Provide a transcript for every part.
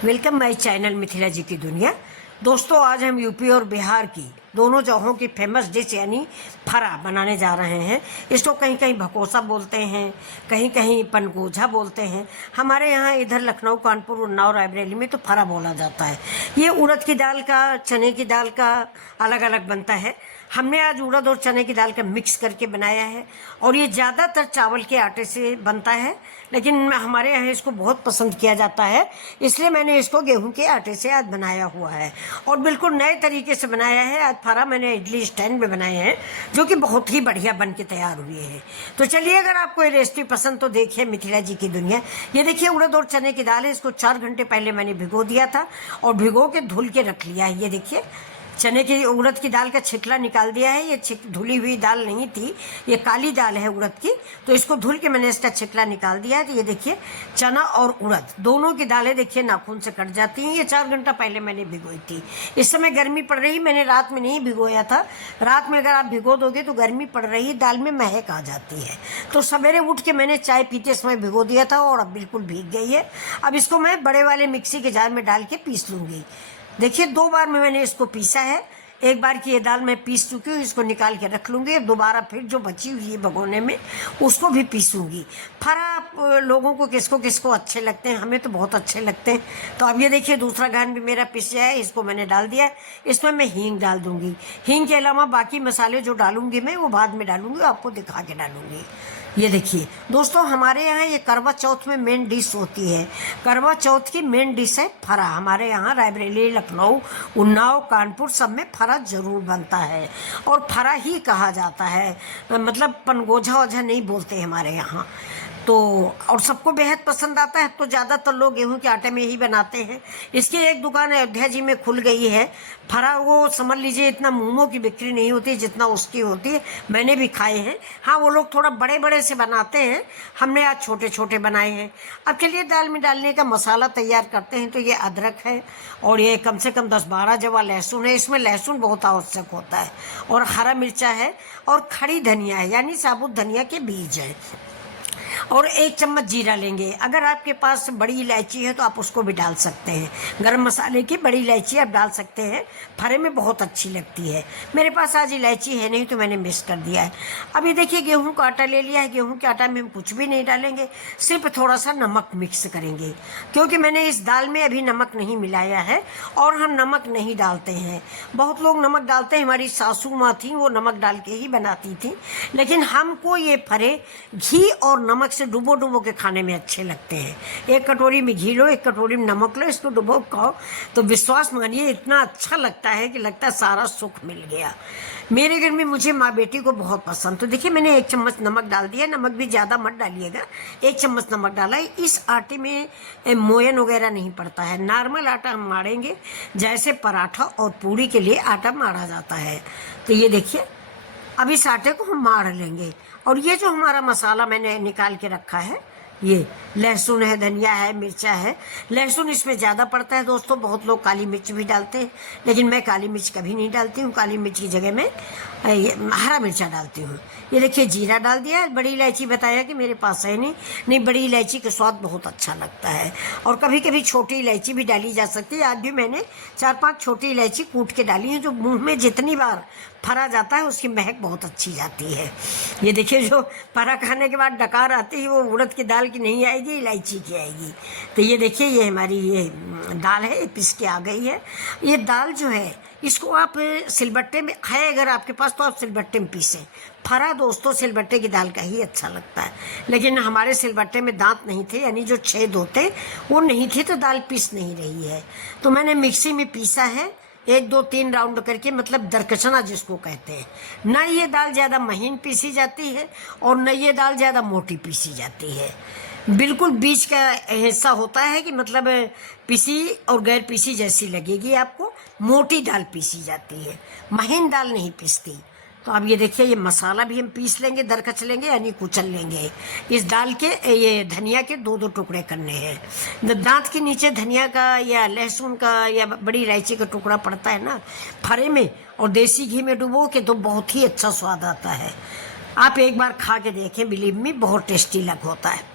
Welcome my channel Mithila जी की दुनिया। दोस्तों, आज हम यूपी और बिहार की दोनों जगहों की फेमस डिश यानी फरा बनाने जा रहे हैं। इसको कहीं कहीं भकोसा बोलते हैं, कहीं कहीं पनगोझा बोलते हैं। हमारे यहाँ इधर लखनऊ, कानपुर, उन्नाव, रायबरेली में तो फरा बोला जाता है। ये उड़द की दाल का, चने की दाल का अलग अलग बनता है। हमने आज उड़द और चने की दाल का मिक्स करके बनाया है और ये ज़्यादातर चावल के आटे से बनता है, लेकिन हमारे यहाँ इसको बहुत पसंद किया जाता है, इसलिए मैंने इसको गेहूं के आटे से आज बनाया हुआ है और बिल्कुल नए तरीके से बनाया है। आज फरा मैंने इडली स्टैंड में बनाए हैं जो कि बहुत ही बढ़िया बन के तैयार हुए हैं। तो चलिए, अगर आपको ये रेसिपी पसंद तो देखिए मिथिला जी की दुनिया। ये देखिए उड़द और चने की दाल है, इसको 4 घंटे पहले मैंने भिगो दिया था और भिगो के धुल के रख लिया है। ये देखिए चने की उड़द की दाल का छिकला निकाल दिया है। ये धुली हुई दाल नहीं थी, ये काली दाल है उड़द की, तो इसको धुल के मैंने इसका छिकला निकाल दिया है। तो ये देखिए चना और उड़द दोनों की दालें देखिए नाखून से कट जाती हैं। ये 4 घंटा पहले मैंने भिगोई थी। इस समय गर्मी पड़ रही, मैंने रात में नहीं भिगोया था। रात में अगर आप भिगो दोगे तो गर्मी पड़ रही, दाल में महक आ जाती है। तो सवेरे उठ के मैंने चाय पीते समय भिगो दिया था और अब बिल्कुल भीग गई है। अब इसको मैं बड़े वाले मिक्सी के जार में डाल के पीस लूँगी। देखिए 2 बार में मैंने इसको पीसा है। एक बार की ये दाल मैं पीस चुकी हूँ, इसको निकाल के रख लूँगी। दोबारा फिर जो बची हुई है भगोने में उसको भी पीसूँगी। फरा लोगों को किसको किसको अच्छे लगते हैं, हमें तो बहुत अच्छे लगते हैं। तो अब ये देखिए दूसरा घान भी मेरा पिस गया है, इसको मैंने डाल दिया है। इसमें मैं हींग डाल दूँगी। हींग के अलावा बाकी मसाले जो डालूँगी मैं वो बाद में डालूँगी, आपको दिखा के डालूँगी। ये देखिए दोस्तों, हमारे यहाँ ये करवा चौथ में मेन डिश होती है। करवा चौथ की मेन डिश है फरा। हमारे यहाँ रायबरेली, लखनऊ, उन्नाव, कानपुर सब में फरा जरूर बनता है और फरा ही कहा जाता है, मतलब पनगोझा ओझा नहीं बोलते हमारे यहाँ। तो और सबको बेहद पसंद आता है। तो ज़्यादातर लोग गेहूं के आटे में ही बनाते हैं। इसकी एक दुकान अयोध्या जी में खुल गई है। फरा वो समझ लीजिए इतना मोमो की बिक्री नहीं होती जितना उसकी होती है। मैंने भी खाए हैं। हाँ, वो लोग थोड़ा बड़े बड़े से बनाते हैं, हमने आज छोटे छोटे बनाए हैं। अब चलिए दाल में डालने का मसाला तैयार करते हैं। तो ये अदरक है और ये कम से कम 10-12 जवा लहसुन है। इसमें लहसुन बहुत आवश्यक होता है और हरा मिर्चा है और खड़ी धनिया है यानी साबुत धनिया के बीज है और 1 चम्मच जीरा लेंगे। अगर आपके पास बड़ी इलायची है तो आप उसको भी डाल सकते हैं। गरम मसाले की बड़ी इलायची आप डाल सकते हैं, फरे में बहुत अच्छी लगती है। मेरे पास आज इलायची है नहीं तो मैंने मिक्स कर दिया है। अब ये देखिए गेहूं का आटा ले लिया है। गेहूं के आटा में हम कुछ भी नहीं डालेंगे, सिर्फ थोड़ा सा नमक मिक्स करेंगे क्योंकि मैंने इस दाल में अभी नमक नहीं मिलाया है और हम नमक नहीं डालते हैं। बहुत लोग नमक डालते हैं, हमारी सासू माँ थी वो नमक डाल के ही बनाती थी, लेकिन हमको ये फरे घी और नमक से डुबो डुबो के खाने में अच्छे लगते हैं। 1 कटोरी में घी लो, 1 कटोरी में नमक लो, इसको डुबो खाओ तो विश्वास मानिए इतना अच्छा लगता है कि लगता है सारा सुख मिल गया। मेरे घर में मुझे माँ बेटी को बहुत पसंद। तो देखिए मैंने 1 चम्मच नमक डाल दिया। नमक भी ज़्यादा मत डालिएगा, 1 चम्मच नमक डाला है। इस आटे में मोयन वगैरह नहीं पड़ता है। नॉर्मल आटा हम मारेंगे जैसे पराठा और पूरी के लिए आटा मारा जाता है। तो ये देखिए अब इस आटे को हम मार लेंगे और ये जो हमारा मसाला मैंने निकाल के रखा है, ये लहसुन है, धनिया है, मिर्चा है। लहसुन इसमें ज़्यादा पड़ता है दोस्तों। बहुत लोग काली मिर्च भी डालते हैं, लेकिन मैं काली मिर्च कभी नहीं डालती हूँ। काली मिर्च की जगह में हरा मिर्चा डालती हूँ। ये देखिए जीरा डाल दिया। बड़ी इलायची बताया कि मेरे पास है नहीं, बड़ी इलायची का स्वाद बहुत अच्छा लगता है और कभी कभी छोटी इलायची भी डाली जा सकती है। आज भी मैंने 4-5 छोटी इलायची कूट के डाली है। जो मुँह में जितनी बार फरा जाता है उसकी महक बहुत अच्छी जाती है। ये देखिए जो फरा खाने के बाद डकार आती है वो उड़द की दाल की नहीं आएगी, इलायची की आएगी। तो ये देखिए ये हमारी ये दाल है, पिस के आ गई है। ये दाल जो है इसको आप सिलबट्टे में है, अगर आपके पास तो आप सिलबट्टे में पीसें। फरा दोस्तों सिलबट्टे की दाल का ही अच्छा लगता है, लेकिन हमारे सिलबट्टे में दांत नहीं थे यानी जो छेद होते वो नहीं थे, तो दाल पीस नहीं रही है। तो मैंने मिक्सी में पीसा है 1-2-3 राउंड करके, मतलब दरकचना जिसको कहते हैं। ना ये दाल ज़्यादा महीन पीसी जाती है और न ये दाल ज़्यादा मोटी पीसी जाती है। बिल्कुल बीच का हिस्सा होता है कि मतलब पीसी और गैर पीसी जैसी लगेगी आपको। मोटी दाल पीसी जाती है, महीन दाल नहीं पीसती। तो अब ये देखिए ये मसाला भी हम पीस लेंगे, दरकच लेंगे यानी कुचल लेंगे। इस दाल के ये धनिया के 2-2 टुकड़े करने हैं। दांत के नीचे धनिया का या लहसुन का या बड़ी इलायची का टुकड़ा पड़ता है ना फरे में, और देसी घी में डुबो के तो बहुत ही अच्छा स्वाद आता है। आप एक बार खा के देखें, बिलीव मी बहुत टेस्टी लग होता है।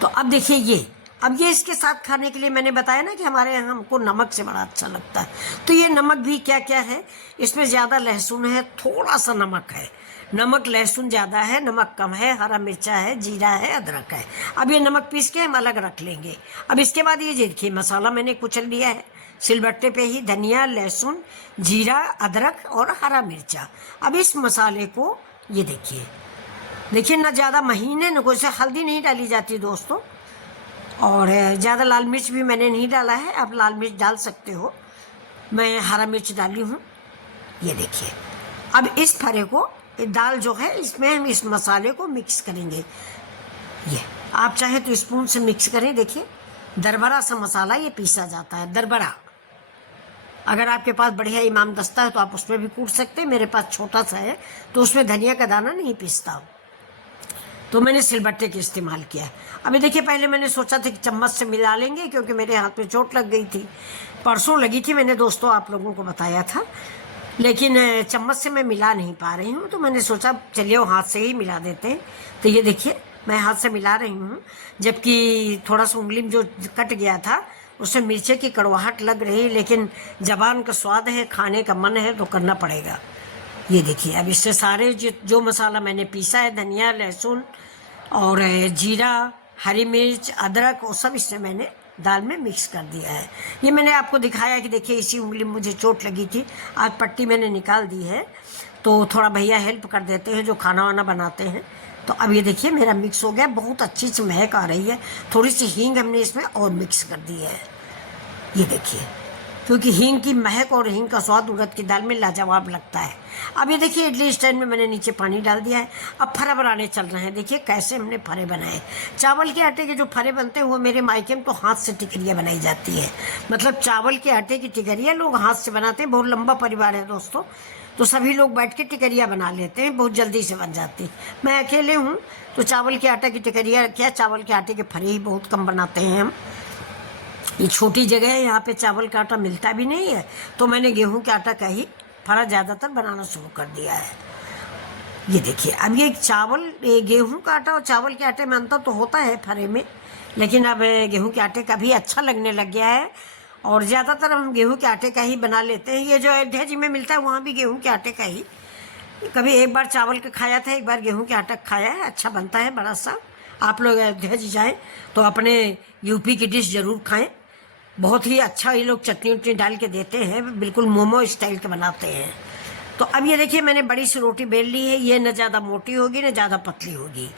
तो अब देखिए ये अब ये इसके साथ खाने के लिए मैंने बताया ना कि हमारे यहाँ हमको नमक से बड़ा अच्छा लगता है। तो ये नमक भी क्या क्या है, इसमें ज़्यादा लहसुन है, थोड़ा सा नमक है, नमक लहसुन ज़्यादा है, नमक कम है, हरा मिर्चा है, जीरा है, अदरक है। अब ये नमक पीस के हम अलग रख लेंगे। अब इसके बाद ये देखिए मसाला मैंने कुचल लिया है सिलबट्टे पे ही, धनिया, लहसुन, जीरा, अदरक और हरा मिर्चा। अब इस मसाले को ये देखिए ना ज़्यादा महीन है, ना कोई से हल्दी नहीं डाली जाती दोस्तों, और ज़्यादा लाल मिर्च भी मैंने नहीं डाला है। आप लाल मिर्च डाल सकते हो, मैं हरा मिर्च डाली हूँ। ये देखिए अब इस फरे को, दाल जो है इसमें हम इस मसाले को मिक्स करेंगे। ये आप चाहे तो स्पून से मिक्स करें। देखिए दरबरा सा मसाला ये पीसा जाता है, दरबरा। अगर आपके पास बढ़िया इमाम दस्ता है तो आप उसमें भी कूट सकते हैं, मेरे पास छोटा सा है तो उसमें धनिया का दाना नहीं पीसता, तो मैंने सिलबट्टे का इस्तेमाल किया है। अभी देखिए पहले मैंने सोचा था कि चम्मच से मिला लेंगे, क्योंकि मेरे हाथ में चोट लग गई थी, परसों लगी थी, मैंने दोस्तों आप लोगों को बताया था, लेकिन चम्मच से मैं मिला नहीं पा रही हूँ, तो मैंने सोचा चलिए वो हाथ से ही मिला देते हैं। तो ये देखिए मैं हाथ से मिला रही हूँ, जबकि थोड़ा सा उंगली में जो कट गया था उससे मिर्चे की कड़वाहट लग रही, लेकिन जबान का स्वाद है, खाने का मन है तो करना पड़ेगा। ये देखिए अब इससे सारे जो मसाला मैंने पीसा है, धनिया, लहसुन और जीरा, हरी मिर्च, अदरक, वो सब इससे मैंने दाल में मिक्स कर दिया है। ये मैंने आपको दिखाया कि देखिए इसी उंगली में मुझे चोट लगी थी, आज पट्टी मैंने निकाल दी है, तो थोड़ा भैया हेल्प कर देते हैं जो खाना वाना बनाते हैं। तो अब ये देखिए मेरा मिक्स हो गया, बहुत अच्छी सी महक आ रही है। थोड़ी सी हींग हमने इसमें और मिक्स कर दी है। ये देखिए क्योंकि हींग की महक और हींग का स्वाद उड़द की दाल में लाजवाब लगता है। अब ये देखिए इडली स्टैंड में मैंने नीचे पानी डाल दिया है। अब फरा बनाने चल रहे हैं। देखिए कैसे हमने फरे बनाए। चावल के आटे के जो फरे बनते हैं वो मेरे मायके में तो हाथ से टिकरियाँ बनाई जाती है, मतलब चावल के आटे की टिकरियाँ लोग हाथ से बनाते हैं। बहुत लंबा परिवार है दोस्तों, तो सभी लोग बैठ के टिकरियाँ बना लेते हैं, बहुत जल्दी से बन जाती। मैं अकेले हूँ तो चावल के आटे की टिकरियाँ क्या, चावल के आटे के फरे ही बहुत कम बनाते हैं हम। ये छोटी जगह है, यहाँ पे चावल का आटा मिलता भी नहीं है, तो मैंने गेहूं के आटा का ही फरा ज़्यादातर बनाना शुरू कर दिया है। ये देखिए अब ये गेहूं का आटा और चावल के आटे में अंतर तो होता है फरे में, लेकिन अब गेहूं के आटे का भी अच्छा लगने लग गया है, और ज़्यादातर हम गेहूं के आटे का ही बना लेते हैं। ये जो अयोध्या जी में मिलता है वहाँ भी गेहूँ के आटे का ही, कभी एक बार चावल का खाया था, एक बार गेहूँ के आटा खाया है, अच्छा बनता है बड़ा सा। आप लोग अयोध्या जी जाएँ तो अपने यूपी की डिश ज़रूर खाएँ, बहुत ही अच्छा ये लोग चटनी उटनी डाल के देते हैं, बिल्कुल मोमो स्टाइल के बनाते हैं। तो अब ये देखिए मैंने बड़ी सी रोटी बेल ली है। ये न ज़्यादा मोटी होगी न ज़्यादा पतली होगी,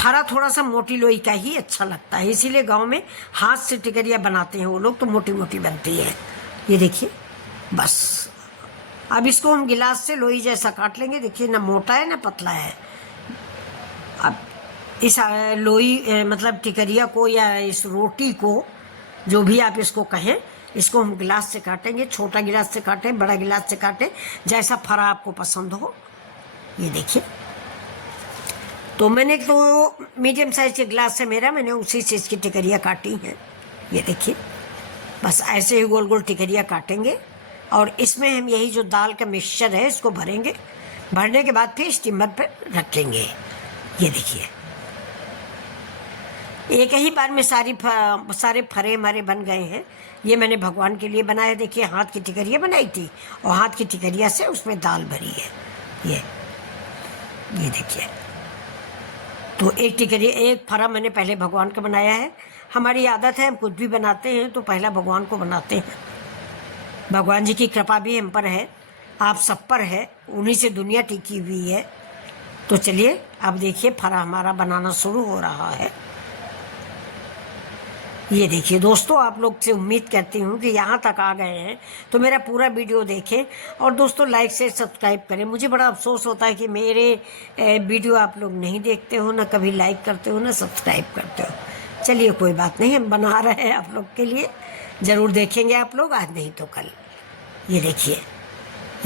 फरा थोड़ा सा मोटी लोई का ही अच्छा लगता है, इसीलिए गांव में हाथ से टिकरियाँ बनाते हैं वो लोग, तो मोटी मोटी बनती है। ये देखिए बस अब इसको हम गिलास से लोई जैसा काट लेंगे। देखिए ना मोटा है ना पतला है। अब इस लोई मतलब टिकरिया को या इस रोटी को, जो भी आप इसको कहें, इसको हम गिलास से काटेंगे। छोटा गिलास से काटें, बड़ा गिलास से काटें, जैसा फरा आपको पसंद हो। ये देखिए तो मैंने तो मीडियम साइज के गिलास से मैंने उसी चीज़ की टिकरियाँ काटी हैं। ये देखिए बस ऐसे ही गोल गोल टिकरियाँ काटेंगे, और इसमें हम यही जो दाल का मिक्सचर है इसको भरेंगे। भरने के बाद फिर स्टीमर पर रखेंगे। ये देखिए एक ही बार में सारे फरे हमारे बन गए हैं। ये मैंने भगवान के लिए बनाया। देखिए हाथ की टिकरियाँ बनाई थी, और हाथ की टिकरिया से उसमें दाल भरी है। ये देखिए तो एक फरा मैंने पहले भगवान का बनाया है। हमारी आदत है हम कुछ भी बनाते हैं तो पहला भगवान को बनाते हैं। भगवान जी की कृपा भी हम पर है, आप सब पर है, उन्हीं से दुनिया टिकी हुई है। तो चलिए अब देखिए फरा हमारा बनाना शुरू हो रहा है। ये देखिए दोस्तों, आप लोग से उम्मीद करती हूँ कि यहाँ तक आ गए हैं तो मेरा पूरा वीडियो देखें, और दोस्तों लाइक से सब्सक्राइब करें। मुझे बड़ा अफसोस होता है कि मेरे वीडियो आप लोग नहीं देखते हो, ना कभी लाइक करते हो ना सब्सक्राइब करते हो। चलिए कोई बात नहीं, हम बना रहे हैं आप लोग के लिए, ज़रूर देखेंगे आप लोग, आज नहीं तो कल। ये देखिए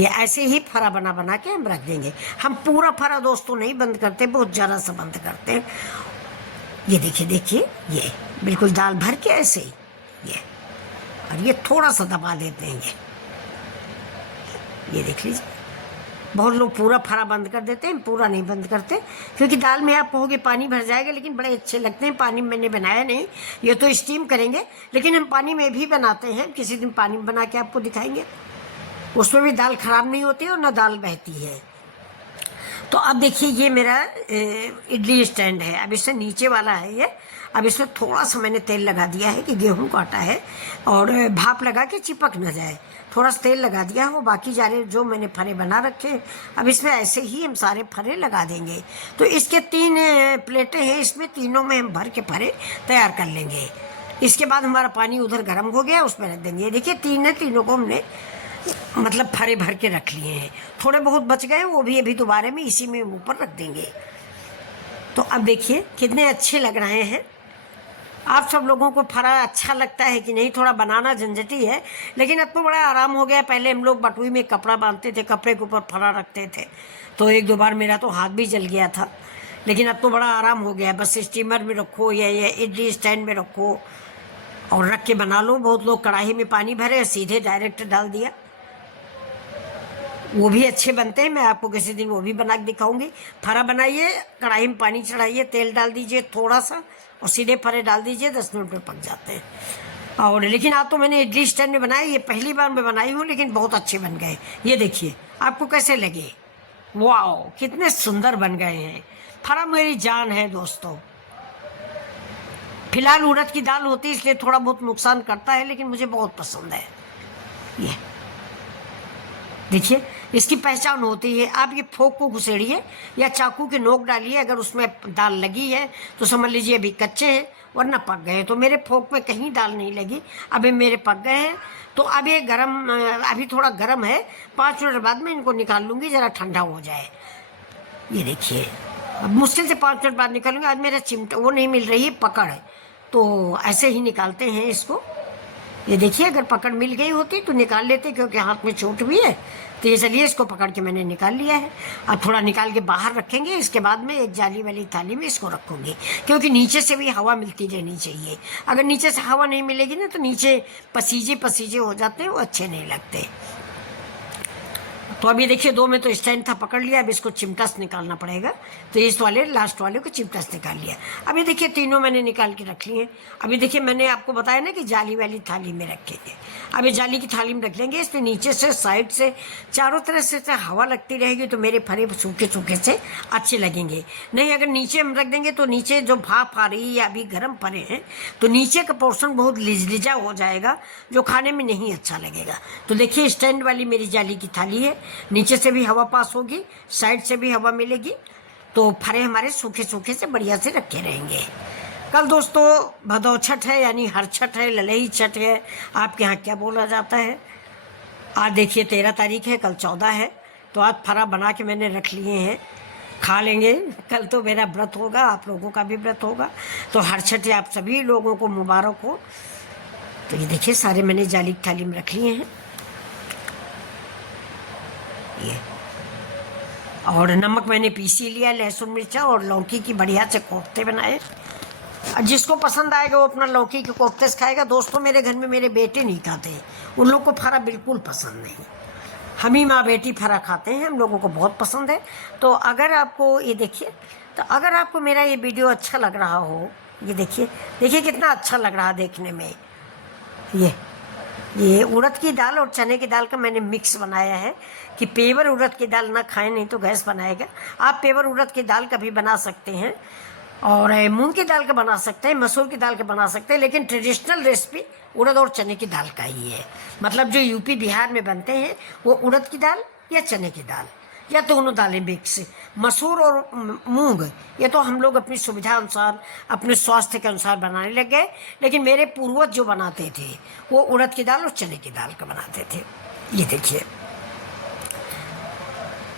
ये ऐसे ही फरा बना के हम रख देंगे। हम पूरा फरा दोस्तों नहीं बंद करते, बहुत ज़रा सा बंद करते हैं। ये देखिए ये बिल्कुल दाल भर के ऐसे ही ये, और ये थोड़ा सा दबा देते हैं। ये देख लीजिए बहुत लोग पूरा फरा बंद कर देते हैं, पूरा नहीं बंद करते, क्योंकि दाल में आप कहोगे पानी भर जाएगा, लेकिन बड़े अच्छे लगते हैं। पानी में मैंने बनाया नहीं, ये तो स्टीम करेंगे, लेकिन हम पानी में भी बनाते हैं। किसी दिन पानी में बना के आपको दिखाएंगे, उसमें भी दाल खराब नहीं होती और ना दाल बहती है। तो अब देखिए ये मेरा इडली स्टैंड है। अब इससे नीचे वाला है ये। अब इसमें थोड़ा सा मैंने तेल लगा दिया है कि गेहूं का आटा है और भाप लगा के चिपक न जाए, थोड़ा सा तेल लगा दिया है। वो बाकी सारे जो मैंने फरे बना रखे हैं, अब इसमें ऐसे ही हम सारे फरे लगा देंगे। तो इसके 3 प्लेटें हैं, इसमें तीनों में हम भर के फरे तैयार कर लेंगे। इसके बाद हमारा पानी उधर गर्म हो गया, उसमें रख देंगे। देखिए 3 है, तीनों को हमने मतलब फरे भर के रख लिए हैं। थोड़े बहुत बच गए, वो भी अभी दोबारा में इसी में ऊपर रख देंगे। तो अब देखिए कितने अच्छे लग रहे हैं। आप सब लोगों को फरा अच्छा लगता है कि नहीं? थोड़ा बनाना झंझटी है, लेकिन अब तो बड़ा आराम हो गया। पहले हम लोग बटुई में कपड़ा बांधते थे, कपड़े के ऊपर फरा रखते थे, तो 1-2 बार मेरा तो हाथ भी जल गया था। लेकिन अब तो बड़ा आराम हो गया, बस स्टीमर में रखो या इडली स्टैंड में रखो और रख के बना लो। बहुत लोग कढ़ाई में पानी भरे सीधे डायरेक्ट डाल दिया, वो भी अच्छे बनते हैं। मैं आपको किसी दिन वो भी बना के दिखाऊंगी। फरा बनाइए, कढ़ाई में पानी चढ़ाइए, तेल डाल दीजिए थोड़ा सा और सीधे फरे डाल दीजिए, 10 मिनट में पक जाते हैं। और लेकिन आज तो मैंने इडली स्टैंड में बनाया, ये पहली बार मैं बनाई हूँ, लेकिन बहुत अच्छे बन गए। ये देखिए आपको कैसे लगे? वाह, कितने सुंदर बन गए हैं। फरा मेरी जान है दोस्तों। फिलहाल उड़द की दाल होती है इसलिए थोड़ा बहुत नुकसान करता है, लेकिन मुझे बहुत पसंद है। ये देखिए इसकी पहचान होती है। आप ये फोक को घुसेड़िए या चाकू के नोक डालिए, अगर उसमें दाल लगी है तो समझ लीजिए अभी कच्चे हैं, वरना पक गए। तो मेरे फोक में कहीं दाल नहीं लगी, अभी मेरे पक गए हैं। तो अब ये गरम, अभी थोड़ा गरम है, 5 मिनट बाद में इनको निकाल लूँगी, ज़रा ठंडा हो जाए। ये देखिए अब मुश्किल से 5 मिनट बाद निकालूंगी। आज मेरा चिमटा वो नहीं मिल रही है, पकड़, तो ऐसे ही निकालते हैं इसको। ये देखिए अगर पकड़ मिल गई होती तो निकाल लेते, क्योंकि हाथ में चोट भी है। तो ये चलिए इसको पकड़ के मैंने निकाल लिया है। अब थोड़ा निकाल के बाहर रखेंगे, इसके बाद में एक जाली वाली थाली में इसको रखूँगी, क्योंकि नीचे से भी हवा मिलती रहनी चाहिए। अगर नीचे से हवा नहीं मिलेगी ना तो नीचे पसीजे हो जाते हैं, वो अच्छे नहीं लगते। तो अभी देखिए 2 में तो स्टैंड था, पकड़ लिया। अब इसको चिमटा से निकालना पड़ेगा, तो इस वाले लास्ट वाले को चिमटा से निकाल लिया। अभी देखिए तीनों मैंने निकाल के रख लिए। अभी देखिए मैंने आपको बताया ना कि जाली वाली थाली में रखेंगे। अभी जाली की थाली में रख लेंगे, इसमें नीचे से साइड से चारों तरफ से हवा लगती रहेगी, तो मेरे फरे सूखे सूखे से अच्छे लगेंगे। नहीं अगर नीचे हम रख देंगे तो नीचे जो भाप आ रही है, अभी गर्म फरे हैं, तो नीचे का पोर्शन बहुत लिजलिजा हो जाएगा, जो खाने में नहीं अच्छा लगेगा। तो देखिए स्टैंड वाली मेरी जाली की थाली है, नीचे से भी हवा पास होगी, साइड से भी हवा मिलेगी, तो फरे हमारे सूखे सूखे से बढ़िया से रखे रहेंगे। कल दोस्तों भदौ छठ है, यानी हर छठ है, ललई छठ है, आपके यहाँ क्या बोला जाता है। आज देखिए 13 तारीख है, कल 14 है। तो आज फरा बना के मैंने रख लिए हैं, खा लेंगे। कल तो मेरा व्रत होगा, आप लोगों का भी व्रत होगा, तो हर छठ आप सभी लोगों को मुबारक हो। तो ये देखिए सारे मैंने जाली की थाली में रख लिए हैं। ये और नमक मैंने पीसी लिया, लहसुन मिर्चा और लौकी की बढ़िया से कोफ्ते बनाए। जिसको पसंद आएगा वो अपना लौकी के कोफ्ते से खाएगा। दोस्तों मेरे घर में मेरे बेटे नहीं खाते, उन लोग को फरा बिल्कुल पसंद नहीं। हम ही माँ बेटी फरा खाते हैं, हम लोगों को बहुत पसंद है। तो अगर आपको ये देखिए, तो अगर आपको मेरा ये वीडियो अच्छा लग रहा हो, ये देखिए कितना अच्छा लग रहा देखने में। ये उड़द की दाल और चने की दाल का मैंने मिक्स बनाया है कि पेवर उड़द की दाल ना खाएं, नहीं तो गैस बनाएगा। आप पेवर उड़द की दाल का भी बना सकते हैं, और मूंग की दाल का बना सकते हैं, मसूर की दाल का बना सकते हैं, लेकिन ट्रेडिशनल रेसिपी उड़द और चने की दाल का ही है। मतलब जो यूपी बिहार में बनते हैं वो उड़द की दाल या चने की दाल या दोनों दालें मिक्स। मसूर और मूंग ये तो हम लोग अपनी सुविधा अनुसार, अपने स्वास्थ्य के अनुसार बनाने लग गए, लेकिन मेरे पूर्वज जो बनाते थे वो उड़द की दाल और चने की दाल का बनाते थे। ये देखिए,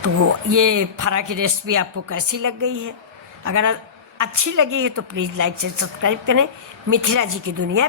तो ये फरा की रेसिपी आपको कैसी लग गई है? अगर अच्छी लगी है तो प्लीज़ लाइक से सब्सक्राइब करें। मिथिला जी की दुनिया।